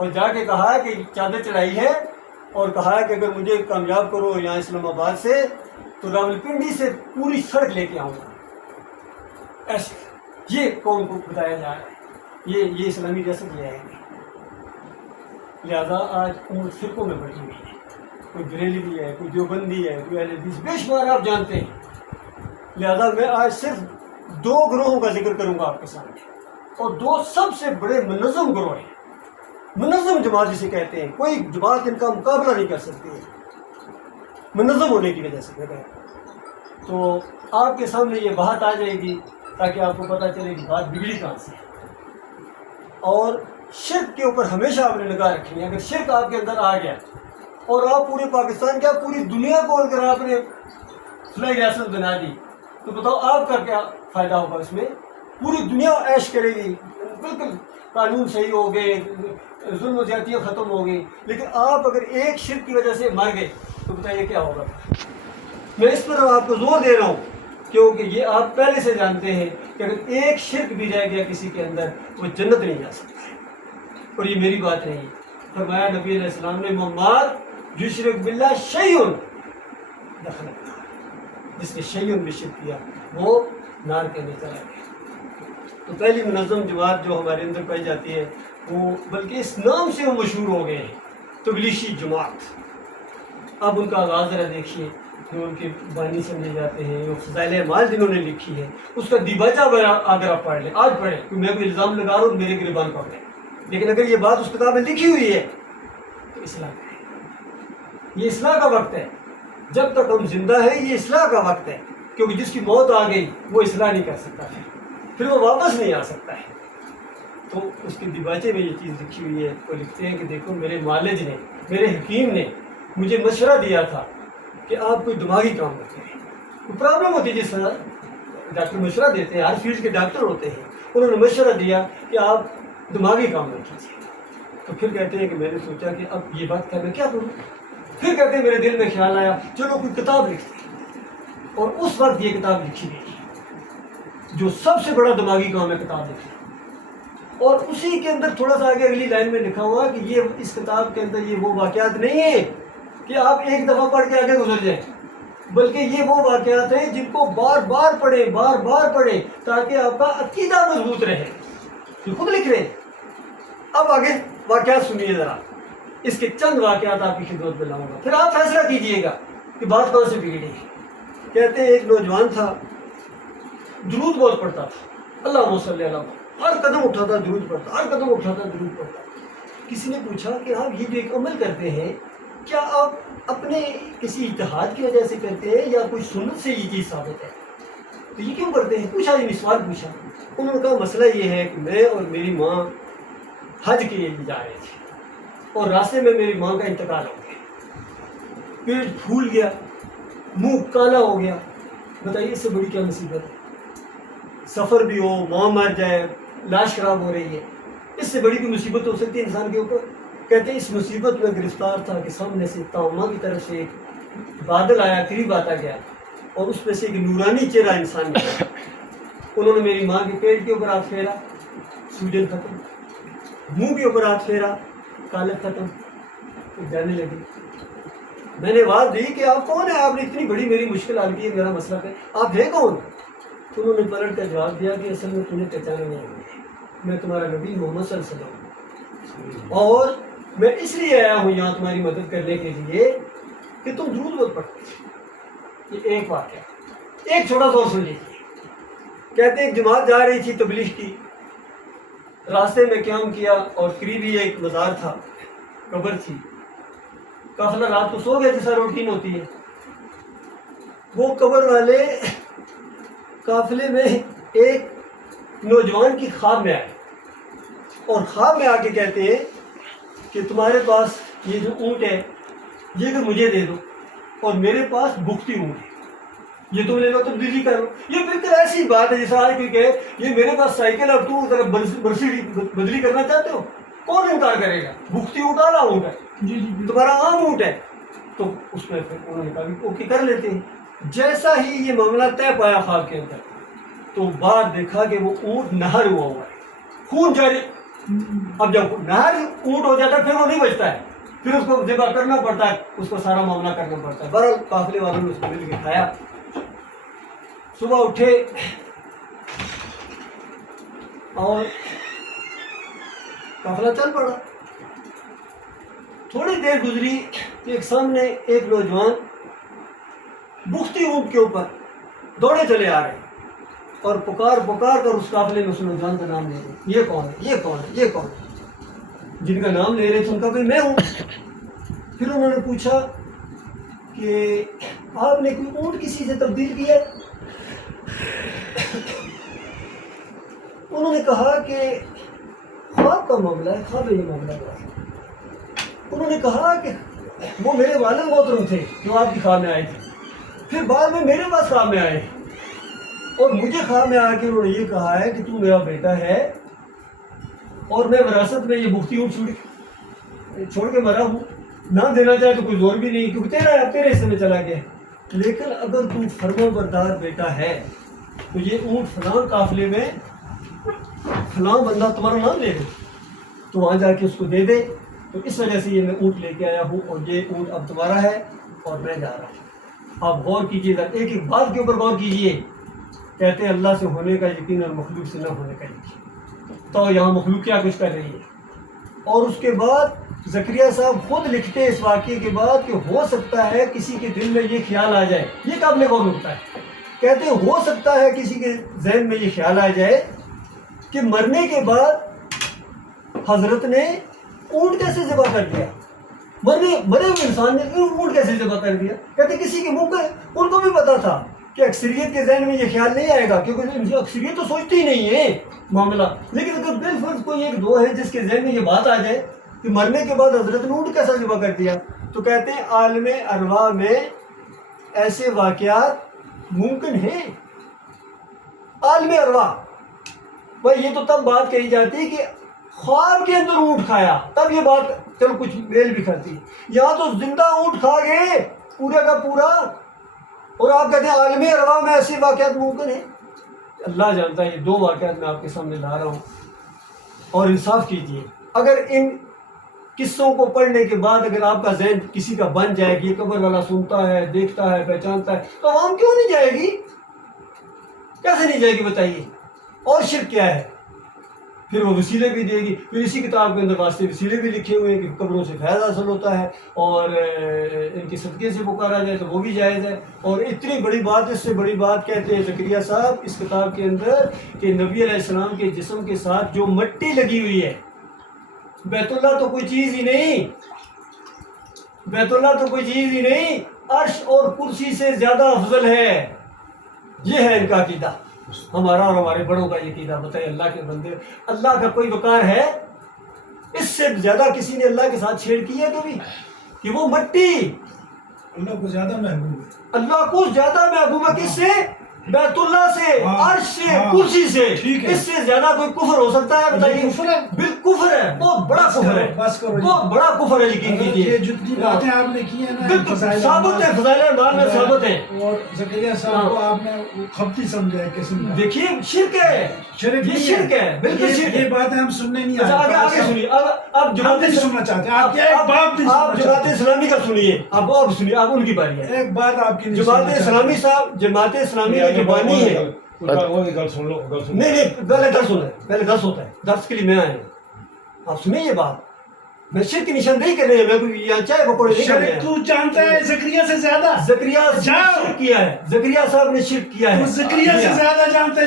اور جا کے کہا کہ چادر چڑھائی ہے اور کہا کہ اگر مجھے کامیاب کرو یہاں اسلام آباد سے تو راولپنڈی سے پوری سڑک لے کے آؤں گا. ایسے یہ قوم کو بتایا جا رہا ہے یہ اسلامی ریاست لے آئے گی. لہذا آج امور فرقوں میں بڑھی ہوئی ہے. کوئی بریلوی ہے, کوئی دیوبندی ہے, کوئی اہل حدیث, بے شمار آپ جانتے ہیں. لہذا میں آج صرف 2 گروہوں کا ذکر کروں گا آپ کے سامنے, اور 2 سب سے بڑے منظم گروہ ہیں. منظم جماعت جسے کہتے ہیں, کوئی جماعت ان کا مقابلہ نہیں کر سکتی ہے منظم ہونے کی وجہ سے. تو آپ کے سامنے یہ بات آ جائے گی تاکہ آپ کو پتہ چلے کہ بات بگڑی کہاں سے ہے. اور شرک کے اوپر ہمیشہ آپ نے نگاہ رکھنی ہے. اگر شرک آپ کے اندر آ گیا اور آپ پورے پاکستان کیا پوری دنیا کو اگر آپ نے فلائی ریاست بنا دی تو بتاؤ آپ کا کیا فائدہ ہوگا اس میں. پوری دنیا عیش کرے گی, بالکل قانون صحیح ہو گئے, ظلم و زیادتیاں ختم ہو گئی, لیکن آپ اگر ایک شرک کی وجہ سے مر گئے تو بتائیے کیا ہوگا. میں اس پر آپ کو زور دے رہا ہوں کیونکہ یہ آپ پہلے سے جانتے ہیں کہ اگر ایک شرک بھی رہ گیا کسی کے اندر وہ جنت نہیں جا سکتا ہے. اور یہ میری بات نہیں, فرمایا نبی علیہ السلام نے ممار یشرک باللہ شیئن دخل النار, جس نے شیئن بھی شرک کیا وہ نار کے اندر چلا گیا. تو پہلی منظم جماعت جو ہمارے اندر پائی جاتی ہے وہ بلکہ اس نام سے وہ مشہور ہو گئے ہیں, تبلیغی جماعت. اب ان کا آغاز ذرا دیکھیے, جو ان کے بانی سمجھے جاتے ہیں, وہ فضائل اعمال جنہوں نے لکھی ہے اس کا دیباچہ اگر آپ پڑھ لیں, آج پڑھیں, کہ میں کوئی الزام لگا رہا ہوں میرے گریبان پکڑیں, لیکن اگر یہ بات اس کتاب میں لکھی ہوئی ہے تو اصلاح کریں. یہ اصلاح کا وقت ہے, جب تک ہم زندہ ہیں یہ اصلاح کا وقت ہے, کیونکہ جس کی موت آ گئی وہ اصلاح نہیں کر سکتا, پھر وہ واپس نہیں آ سکتا ہے. تو اس کے دیباچے میں یہ چیز لکھی ہوئی ہے. وہ لکھتے ہیں کہ دیکھو میرے معالج نے, میرے حکیم نے مجھے مشورہ دیا تھا کہ آپ کوئی دماغی کام نہ کریں. کوئی پرابلم ہوتی ہے جس طرح ڈاکٹر مشورہ دیتے ہیں, ہر فیلڈ کے ڈاکٹر ہوتے ہیں, انہوں نے مشورہ دیا کہ آپ دماغی کام نہ کیجیے. تو پھر کہتے ہیں کہ میں نے سوچا کہ اب یہ بات کر میں کیا کروں. پھر کہتے ہیں میرے دل میں خیال آیا چلو کوئی کتاب لکھتے ہیں, اور اس وقت یہ کتاب لکھی گئی جو سب سے بڑا دماغی کام ہے, کتاب لکھی. اور اسی کے اندر تھوڑا سا آگے اگلی لائن میں لکھا ہوا کہ یہ اس کتاب کے اندر یہ وہ واقعات نہیں ہیں کہ آپ ایک دفعہ پڑھ کے آگے گزر جائیں, بلکہ یہ وہ واقعات ہیں جن کو بار بار پڑھیں تاکہ آپ کا عقیدہ مضبوط رہے. یہ خود لکھ رہے ہیں. اب آگے واقعات سنیے ذرا, اس کے چند واقعات آپ کی خدمت میں لاؤں گا, پھر آپ فیصلہ کیجئے گا کہ بات کہاں سے بگڑی ہے. کہتے ہیں ایک نوجوان تھا, درود بہت پڑھتا تھا, اللہم صلی علی محمد, ہر قدم اٹھاتا درود پڑھتا, ہر قدم اٹھاتا درود پڑھتا. کسی نے پوچھا کہ آپ یہ جو ایک عمل کرتے ہیں کیا آپ اپنے کسی اجتہاد کی وجہ سے کرتے ہیں یا کوئی سنت سے یہ چیز ثابت ہے, تو یہ کیوں کرتے ہیں؟ پوچھا, یہ سوال پوچھا. انہوں نے کہا مسئلہ یہ ہے کہ میں اور میری ماں حج کے لیے جا رہے تھے اور راستے میں میری ماں کا انتقال ہو گیا, پیٹ پھول گیا, منہ کالا ہو گیا. بتائیے اس سے بڑی کیا مصیبت ہے؟ سفر بھی ہو, ماں مر جائے, لاش خراب ہو رہی ہے, اس سے بڑی کوئی مصیبت ہو سکتی ہے انسان کے اوپر؟ کہتے ہیں اس مصیبت میں گرفتار تھا کہ سامنے سے توما کی طرف سے ایک بادل آیا, قریب آتا گیا, اور اس میں سے ایک نورانی چہرہ انسان نکلا. انہوں نے میری ماں کے پیٹ کے اوپر ہاتھ پھیرا, سوجن ختم, منہ کے اوپر ہاتھ پھیرا, کالک ختم, جانے لگی. میں نے آواز دی کہ آپ کون ہیں, آپ نے اتنی بڑی میری مشکل حل کی ہے, میرا مسئلہ ہے, آپ ہیں کون؟ تو انہوں نے پلٹ کر جواب دیا کہ اصل میں تمہیں پہچانا نہیں ہے, میں تمہارا نبی محمد صلی اللہ علیہ وسلم ہوں, اور میں اس لیے آیا ہوں یہاں تمہاری مدد کرنے کے لیے کہ تم درود بہت پڑھتے تھے. یہ ایک واقعہ, ایک چھوٹا سا اور سن لیجیے. کہتے ایک جماعت جا رہی تھی تبلیغ کی, راستے میں قیام کیا اور قریب ہی ایک مزار تھا, قبر تھی. قافلہ رات کو سو گیا جیسا روٹین ہوتی ہے. وہ قبر والے قافلے میں ایک نوجوان کی خواب میں آئے, اور خواب میں آ کے کہتے ہیں کہ تمہارے پاس یہ جو اونٹ ہے یہ تو مجھے دے دو, اور میرے پاس بھکتی اونٹ ہے, یہ تم لے لو, تبدیلی کرو. یہ بالکل ایسی بات ہے جیسا آج کوئی کہے یہ میرے پاس سائیکل اور تم ذرا بدلی کرنا چاہتے ہو, کون انکار کرے گا؟ بھکتی اونٹ والا اونٹ ہے, تمہارا عام اونٹ ہے. تو اس میں پھر انہوں نے کہا اوکے کر لیتے ہیں. جیسا ہی یہ معاملہ طے پایا خواب کے اندر, تو باہر دیکھا کہ وہ اونٹ نہر ہوا ہے, خون جاری, اب جب نہر اونٹ ہو جاتا ہے پھر وہ نہیں بچتا ہے، پھر اس کو ذبح کرنا پڑتا ہے، اس کو سارا معاملہ کرنا پڑتا ہے۔ بہرحال قافلے والوں نے اس کو مل کے کھایا۔ صبح اٹھے اور قافلہ چل پڑا۔ تھوڑی دیر گزری، ایک سامنے ایک نوجوان بختی اونٹ کے اوپر دوڑے چلے آ رہے اور پکار کر اس قافلے میں اس نوجوان کا نام لے رہے، یہ کون ہے، یہ کون ہے، یہ کون ہے؟ جن کا نام لے رہے تھے ان کا بھائی میں ہوں۔ پھر انہوں نے پوچھا کہ آپ نے کوئی اونٹ کسی سے تبدیل کیا ہے؟ انہوں نے کہا کہ خواب کا معاملہ ہے، خواب یہ معاملہ ہے۔ انہوں نے کہا کہ وہ میرے والد محترم تھے جو آپ کی خواب میں آئے تھے، پھر بعد میں میرے پاس خواب میں آئے اور مجھے خواب میں آ کے انہوں نے یہ کہا ہے کہ تو میرا بیٹا ہے اور میں وراثت میں یہ بختی اونٹ چھوڑ کے مرا ہوں، نہ دینا چاہے تو کوئی زور بھی نہیں کیونکہ تیرے حصے میں چلا گیا، لیکن اگر تو فرما بردار بیٹا ہے تو یہ اونٹ فلاں قافلے میں فلاں بندہ تمہارا نام لے دے تو وہاں جا کے اس کو دے دے۔ تو اس وجہ سے یہ میں اونٹ لے کے آیا ہوں اور یہ اونٹ اب تمہارا ہے اور میں جا رہا ہوں۔ آپ غور کیجیے گا، ایک ایک بات کے اوپر غور کیجیے۔ کہتے ہیں اللہ سے ہونے کا یقین اور مخلوق سے نہ ہونے کا یقین، تو یہاں مخلوق کیا کچھ کر رہی ہے۔ اور اس کے بعد زکریا صاحب خود لکھتے اس واقعے کے بعد کہ ہو سکتا ہے کسی کے دل میں یہ خیال آ جائے، یہ قابل غور نکتہ ہے۔ کہتے ہیں ہو سکتا ہے کسی کے ذہن میں یہ خیال آ جائے کہ مرنے کے بعد حضرت نے اونٹ کیسے ذبح کر دیا، مرے ہوئے انسان نے اونٹ کیسے ذبح کر دیا۔ کہتے کسی کے منہ پہ ان کو بھی پتا تھا کہ اکثریت کے ذہن میں یہ خیال نہیں آئے گا کیونکہ اکثریت تو سوچتی ہی نہیں ہے معاملہ، لیکن اگر بالفرض کوئی ایک دو ہے جس کے ذہن میں یہ بات آ جائے کہ مرنے کے بعد حضرت نے اونٹ کیسا ذبح کر دیا، تو کہتے ہیں عالم ارواح میں ایسے واقعات ممکن ہیں۔ عالم ارواح بھائی یہ تو تب بات کہی جاتی ہے کہ خواب کے اندر اونٹ کھایا، تب یہ بات چلو کچھ میل بھی کرتی، یہاں تو زندہ اونٹ کھا گئے پورے کا پورا، اور آپ کہتے ہیں عالم ارواح میں ایسے واقعات ممکن ہیں۔ اللہ جانتا ہے، یہ دو واقعات میں آپ کے سامنے لا رہا ہوں، اور انصاف کیجیے۔ اگر ان قصوں کو پڑھنے کے بعد اگر آپ کا ذہن کسی کا بن جائے کہ یہ قبر والا سنتا ہے، دیکھتا ہے، پہچانتا ہے، تو عوام کیوں نہیں جائے گی؟ کیسے نہیں جائے گی بتائیے؟ اور شرک کیا ہے؟ پھر وہ وسیلے بھی دے گی، پھر اسی کتاب کے اندر واسطے وسیلے بھی لکھے ہوئے ہیں کہ قبروں سے فیض حاصل ہوتا ہے اور ان کے صدقے سے پکارا جائے تو وہ بھی جائز ہے۔ اور اتنی بڑی بات، اس سے بڑی بات کہتے ہیں زکریا صاحب اس کتاب کے اندر کہ نبی علیہ السلام کے جسم کے ساتھ جو مٹی لگی ہوئی ہے، بیت اللہ تو کوئی چیز ہی نہیں، بیت اللہ تو کوئی چیز ہی نہیں، عرش اور کرسی سے زیادہ افضل ہے، یہ ہے ان کا عقیدہ، ہمارا اور ہمارے بڑوں کا یہ عقیدہ۔ بتائیے اللہ کے بندے، اللہ کا کوئی وقار ہے؟ اس سے زیادہ کسی نے اللہ کے ساتھ چھیڑ کی ہے کبھی؟ کہ وہ مٹی اللہ کو زیادہ محبوب ہے، اللہ کو زیادہ محبوب ہے کس سے؟ بیت اللہ سے، عرش سے، کرسی سے، اس سے زیادہ کوئی کفر ہو سکتا ہے؟ بتائیے۔ کفر ہے، بالکفر ہے، بہت بڑا کفر ہے، بہت بڑا کفر ہے، یقین کیجیے۔ یہ جتنی باتیں آپ نے کی ہیں نا بالکل ثابت ہے، فضائل اعمال میں ثابت ہے۔ اور زکریا صاحب کو آپ نے خبتی سمجھا ہے قسم کا، دیکھیے شرک ہے، یہ شرک ہے، بالکل شرک ہے۔ یہ باتیں ہم سننے نہیں آگے آگے سنیے، اب جماعت نہیں سننا چاہتے، آپ کیا ایک بات نہیں آپ سننا جماعت چاہتے، اسلامی کا سنیے، اب سنیے، اب ان کی باری ہے۔ ایک بات آپ کی نہیں جماعت سننا اسلامی صاحب، جماعت اسلامی کی جو بانی ہے، نہیں پہلے درس ہوتا ہے، پہلے درس ہوتا ہے، درس کے لیے میں آیا ہوں، آپ سنیں یہ بات، میں شرک کی نشاندہی کرنے ہیں، میں یہاں چائے پکوڑے نہیں کرنے ہیں۔ تو جانتا ہے زکریا سے زیادہ، زکریا صاحب نے شرک کیا ہے، زکریا صاحب نے شرک کیا ہے، زکریا سے زیادہ جانتا ہے۔